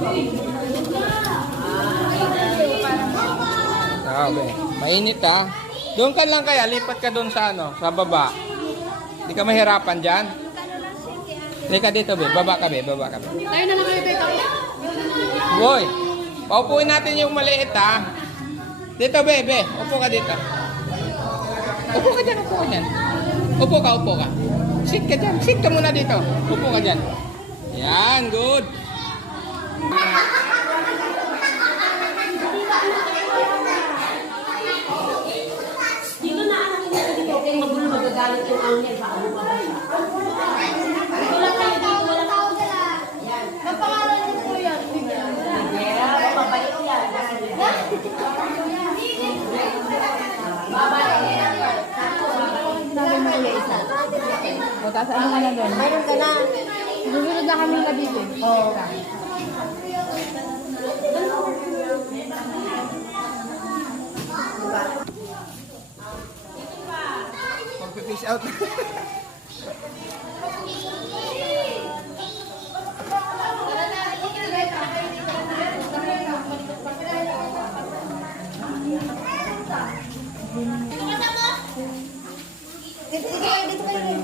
Okay. Mainit ha. Doon ka lang kaya, lipat ka doon sa ano, sa baba. Hindi ka mahirapan dyan. Lika dito, be. Baba ka, be. Baba ka, be. Tayo na lang kayo dito. Boy, paupuin natin yung maliit ha. Dito, be, be. Upo ka dito. Upo ka dyan, upo ka dyan. Upo ka, upo ka. Sit ka dyan. Sit ka muna dito. Upo ka dyan. Yan, good. Dito na anak niya dito. Kaya magulo magagalit yung angel. Paano ba ba siya? Dito lang kayo dito. Wala tao dala. Yan. Napangalan niyo po yan. Yeah, mabait yan. Sabi mo yung isa. Magkasaan mo na doon? Mayroon ka na. Susunod na kami na dito. Oo. Mag-fish out. Dito kayo.